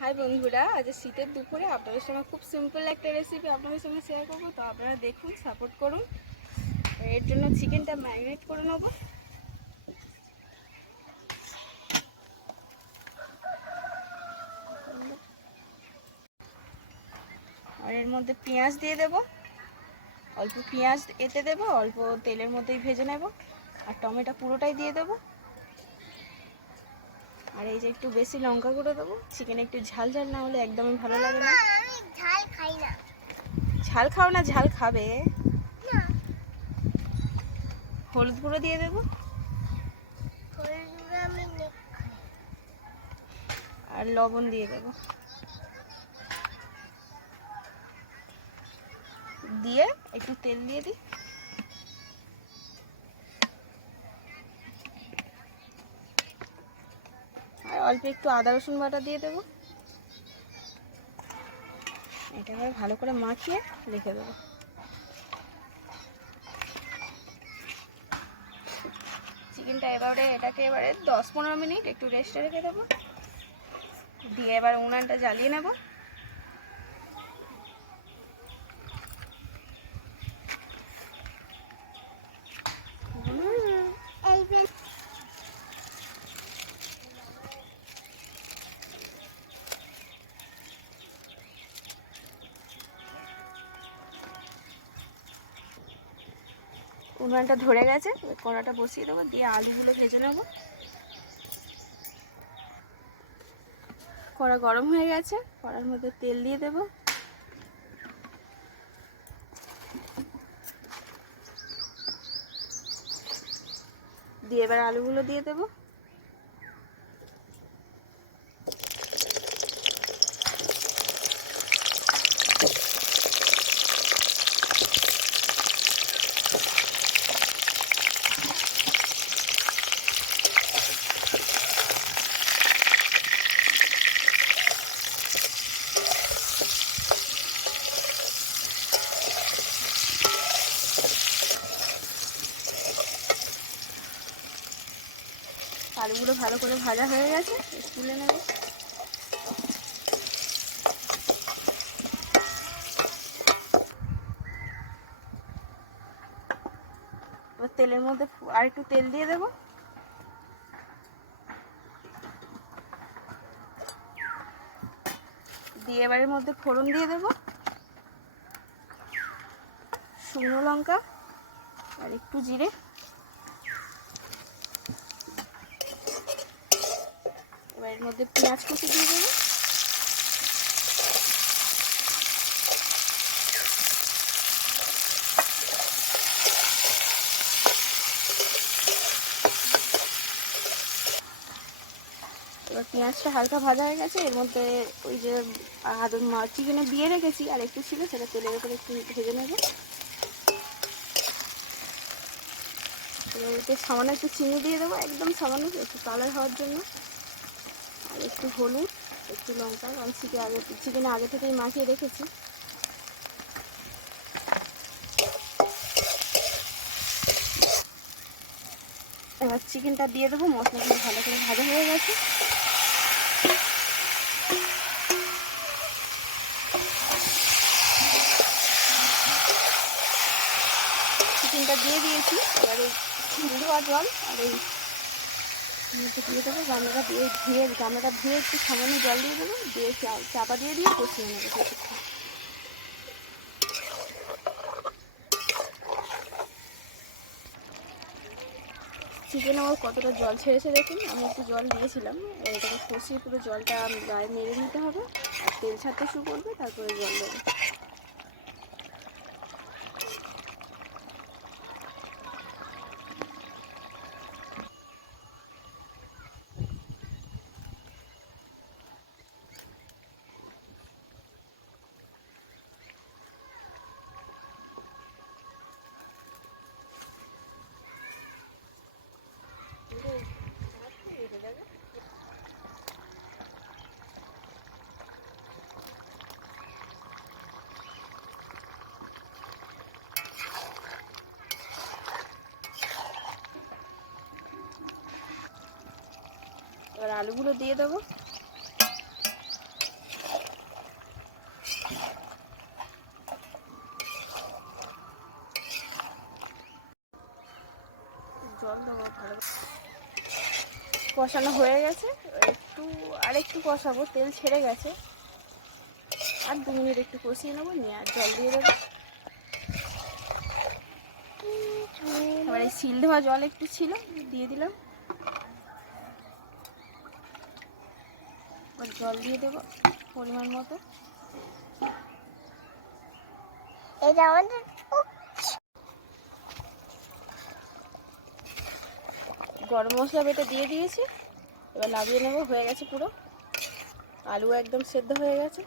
High বন্ধুরা, আজ শীতের দুপুরে আপনাদের সঙ্গে খুব সিম্পল একটা রেসিপি আপনাদের সঙ্গে শেয়ার করব। তো আপনারা দেখুন সাপোর্ট করুন। এর জন্য চিকেনটা ম্যারিনেট করে নেব। আর এর মধ্যে পেঁয়াজ দিয়ে দেব। অল্প পেঁয়াজ এতে দেব, অল্প তেলের মধ্যেই ভেজে নেব। আর টমেটো পুরোটাই দিয়ে দেবো। আর এই যে একটু বেশি লঙ্কা গুঁড়ো দেবো। চিকেন একটু ঝাল ঝাল না হলে একদমই ভালো লাগে না। ঝাল খাই না। ঝাল খাও না ঝাল খাবে। হলুদ গুঁড়ো দিয়ে দেবো। আর লবণ দিয়ে দেবো। দিয়ে একটু তেল দিয়ে দিই। অল্প একটু আদা রসুন বাটা দিয়ে দেবো। এটা ভালো করে মাখিয়ে রেখে দেবো। চিকেনটা এবারে, এটাকে এবারে দশ পনেরো মিনিট একটু রেস্টে রেখে দেবো। দিয়ে এবার উনানটা জ্বালিয়ে নেব এই যে উনানটা ধরে গেছে কড়াটা বসিয়ে দেবো, দিয়ে আলুগুলো ভেজে নেব। কড়া গরম হয়ে গেছে, কড়ার মধ্যে তেল দিয়ে দেবো। দিয়ে এবার আলুগুলো দিয়ে দেবো। আলুগুলো ভালো করে ভাজা হয়ে গেছে, তুলে নেব। তেলের মধ্যে আর একটু তেল দিয়ে দেবো। দিয়ে এবারের মধ্যে ফোড়ন দিয়ে দেবো। শুকনো লঙ্কা আর একটু জিরে। এবার এর মধ্যে পেঁয়াজ কুচি দিয়ে দেবো। এবার পেঁয়াজটা হালকা ভাজা হয়ে গেছে, এর মধ্যে ওই যে আদর চিকেনে দিয়ে রেখেছি, আর একটু ছিল, সেটা তেলের উপরে একটু ভেজে নেব। এবার সামান্য একটু চিনি দিয়ে দেবো, একদম সামান্য একটু কালার হওয়ার জন্য। আর একটু হলুদ, একটু লঙ্কা, কারণ চিকেন আগে চিকেনে আগে থেকেই মাখিয়ে রেখেছি। এবার চিকেনটা দিয়ে দেবো মশলাগুলো ভালো করে ভাজা হয়ে গেছে। চিকেনটা দিয়ে দিয়েছি, এবার এই ধোয়া জল আর এই মধ্যে দিয়ে দেবো, গামলাটা দিয়ে ধুয়ে, গামলাটা ধুয়ে একটু সামান্য জল দিয়ে দেবো, দিয়ে চাপা দিয়ে দিয়ে কষিয়ে নেব কিছুক্ষণ। চিকেনে ওর কতটা জল ছেড়েছে দেখুন, আমি একটু জল দিয়েছিলাম এটাকে কষিয়ে পুরো জলটা গায়ে মেরে নিতে হবে, আর তেল ছাড়তে শুরু করবে, তারপরে জল দেবে। আলুগুলো দিয়ে দেবো। জল দেবো ভালো কষানো হয়ে গেছে। একটু আর একটু কষাবো। তেল ছেড়ে গেছে। আর দু মিনিট একটু কষিয়ে নেব, নিয়ে আর জল দিয়ে দেবো। এবার এই সিল দেওয়া জল একটু ছিল, দিয়ে দিলাম। জল দিয়ে দেবো পরিমাণ মতো। গরম মশলা বেটে দিয়ে দিয়েছি। এবার নামিয়ে নেব, হয়ে গেছে পুরো। আলু একদম সেদ্ধ হয়ে গেছে।